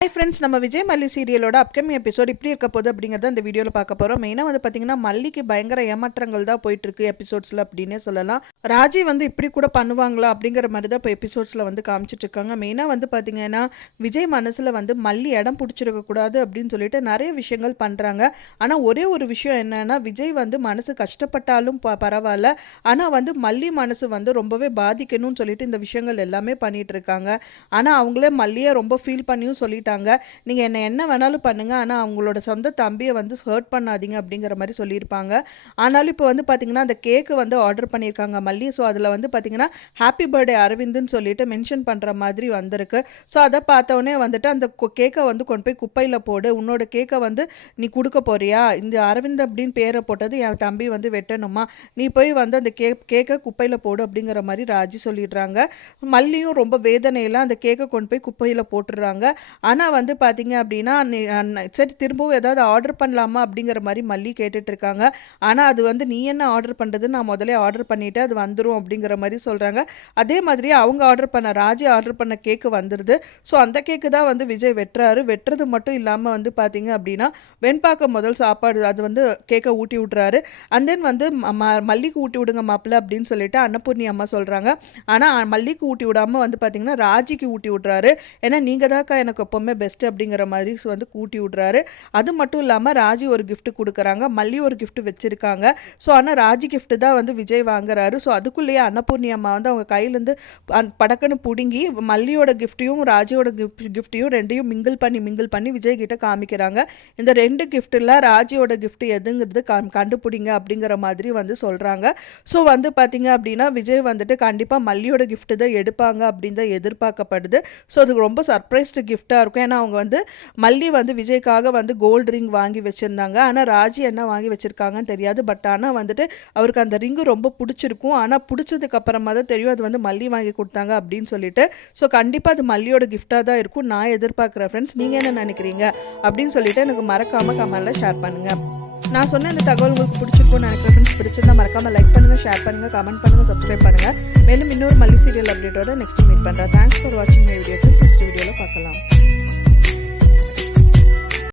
Hi friends, நம்ம விஜய் மல்லி சீரியலோட upcoming episode இப்படி இருக்க போகுது அப்படிங்கிறத இந்த வீடியோவில் பார்க்க போகிறோம். மெயினாக வந்து பார்த்தீங்கன்னா மல்லிக்கு பயங்கர ஏமாற்றங்கள் தான் போயிட்டுருக்கு எபிசோட்ஸில் அப்படின்னே சொல்லலாம். ராஜி வந்து இப்படி கூட பண்ணுவாங்களா அப்படிங்கிற மாதிரி தான் இப்போ எபிசோட்ஸில் வந்து காமிச்சிட்ருக்காங்க. மெயினாக வந்து பார்த்தீங்கன்னா விஜய் மனசில் வந்து மல்லி இடம் பிடிச்சிருக்கக்கூடாது அப்படின்னு சொல்லிட்டு நிறைய விஷயங்கள் பண்ணுறாங்க. ஆனால் ஒரே ஒரு விஷயம் என்னன்னா, விஜய் வந்து மனசு கஷ்டப்பட்டாலும் பரவாயில்ல, ஆனால் வந்து மல்லி மனசு வந்து ரொம்பவே பாதிக்கணும்னு சொல்லிட்டு இந்த விஷயங்கள் எல்லாமே பண்ணிகிட்டு இருக்காங்க. ஆனால் அவங்களே மல்லியை ரொம்ப ஃபீல் பண்ணியும் சொல்லிட்டு நீங்கள் என்ன வேணாலும் பண்ணுங்க, ஆனால் அவங்களோட சொந்த தம்பியை வந்து ஹர்ட் பண்ணாதீங்க அப்படிங்கிற மாதிரி சொல்லியிருப்பாங்க. ஆனாலும் இப்போ வந்து பார்த்தீங்கன்னா அந்த கேக்கு வந்து ஆர்டர் பண்ணியிருக்காங்க மல்லி. ஸோ அதில் வந்து பார்த்தீங்கன்னா ஹாப்பி பர்த்டே அரவிந்துன்னு சொல்லிட்டு மென்ஷன் பண்ணுற மாதிரி வந்திருக்கு. ஸோ அதை பார்த்தோன்னே வந்துட்டு அந்த கேக்கை வந்து கொண்டு போய் குப்பையில் போடு, உன்னோட கேக்கை வந்து நீ கொடுக்க போறியா, இந்த அரவிந்த் அப்படின்னு பேரை போட்டது என் தம்பி வந்து வெட்டணுமா, நீ போய் வந்து அந்த கேக்கை குப்பையில் போடு அப்படிங்கிற மாதிரி ராஜி சொல்லிடுறாங்க. மல்லியும் ரொம்ப வேதனையெல்லாம் அந்த கேக்கை கொண்டு போய் குப்பையில் போட்டுடுறாங்க. ஆனால் வந்து பார்த்தீங்க அப்படின்னா சரி திரும்பவும் ஏதாவது ஆர்டர் பண்ணலாமா அப்படிங்கிற மாதிரி மல்லி கேட்டுட்ருக்காங்க. ஆனால் அது வந்து நீ என்ன ஆர்டர் பண்ணுறது, நான் முதலே ஆர்டர் பண்ணிவிட்டு அது வந்துடும் அப்படிங்கிற மாதிரி சொல்கிறாங்க. அதே மாதிரி அவங்க ஆர்டர் பண்ண ராஜி ஆர்டர் பண்ண கேக்கு வந்துடுது. ஸோ அந்த கேக்கு தான் வந்து விஜய் வெட்டுறது மட்டும் இல்லாமல் வந்து பார்த்தீங்க அப்படின்னா வெண்பாக்க முதல் சாப்பாடு அது வந்து கேக்கை ஊட்டி விட்றாரு. அண்ட் தென் வந்து மல்லிக்கு ஊட்டி விடுங்க மாப்பிள்ள அப்படின்னு சொல்லிட்டு அன்னபூர்ணி அம்மா சொல்கிறாங்க. ஆனால் மல்லிக்கு ஊட்டி விடாமல் வந்து பார்த்தீங்கன்னா ராஜிக்கு ஊட்டி விட்றாரு. ஏன்னா நீங்கள் தாக்கா எனக்கு எப்போவுமே பெஸ்ட்டு அப்படிங்கிற மாதிரி வந்து கூட்டி விட்றாரு. அது மட்டும் இல்லாமல் ராஜி ஒரு கிஃப்ட் கொடுக்குறாங்க, மல்லி ஒரு கிஃப்ட் வச்சுருக்காங்க. ஸோ ஆனால் ராஜி கிஃப்ட் தான் வந்து விஜய் வாங்குறாரு. ஸோ அதுக்குள்ளேயே அன்னபூர்ணி அம்மா வந்து அவங்க கையிலேருந்து படக்குன்னு பிடுங்கி மல்லியோட கிஃப்ட்டையும் ராஜியோட கிஃப்ட்டையும் ரெண்டையும் மிங்கிள் பண்ணி விஜய் கிட்ட காமிக்கிறாங்க. இந்த ரெண்டு கிஃப்ட்டில் ராஜியோட கிஃப்ட் எதுங்கிறது கண்டுபிடிங்க அப்படிங்கிற மாதிரி வந்து சொல்கிறாங்க. ஸோ வந்து பார்த்தீங்க அப்படின்னா விஜய் வந்துட்டு கண்டிப்பாக மல்லியோட கிஃப்ட் தான் எடுப்பாங்க அப்படின்னு தான் எதிர்பார்க்கப்படுது. ஸோ அது ரொம்ப சர்ப்ரைஸ்டு கிஃப்டாக இருக்கும். ஏன்னா அவங்க வந்து மல்லி வந்து விஜய்க்காக வந்து கோல்டு ரிங் வாங்கி வச்சுருந்தாங்க. ஆனால் ராஜி என்ன வாங்கி வச்சுருக்காங்கன்னு தெரியாது. பட் ஆனால் வந்துட்டு அவருக்கு அந்த ரிங்கு ரொம்ப பிடிச்சிருக்கும். ஆனால் பிடிச்சதுக்கு அப்புறமா தான் தெரியும் அது வந்து மல்லி வாங்கி கொடுத்தாங்க அப்படின்னு சொல்லிட்டு. ஸோ கண்டிப்பாக அது மல்லியோட கிஃப்டாக தான் இருக்கும் நான் எதிர்பார்க்குறேன். ஃப்ரெண்ட்ஸ், நீங்கள் என்ன நினைக்கிறீங்க அப்படின்னு சொல்லிட்டு எனக்கு மறக்காமல் கமெண்ட்டில் ஷேர் பண்ணுங்கள். நான் சொன்ன இந்த தகவல் உங்களுக்கு பிடிச்சிருக்கும்னு நினைக்கிறேன். ஃப்ரெண்ட்ஸ், பிடிச்சிருந்தா மறக்காமல் லைக் பண்ணுங்கள், ஷேர் பண்ணுங்கள், கமெண்ட் பண்ணுங்கள், சப்ஸ்கிரைப் பண்ணுங்கள். மேலும் இன்னொரு மல்லி சீரியல் அப்டேட்டோட நெக்ஸ்ட் மீட் பண்ணுறேன். தேங்க்ஸ் ஃபார் வாட்சிங் மை வீடியோ. நெக்ஸ்ட் வீடியோவில் பார்க்கலாம்.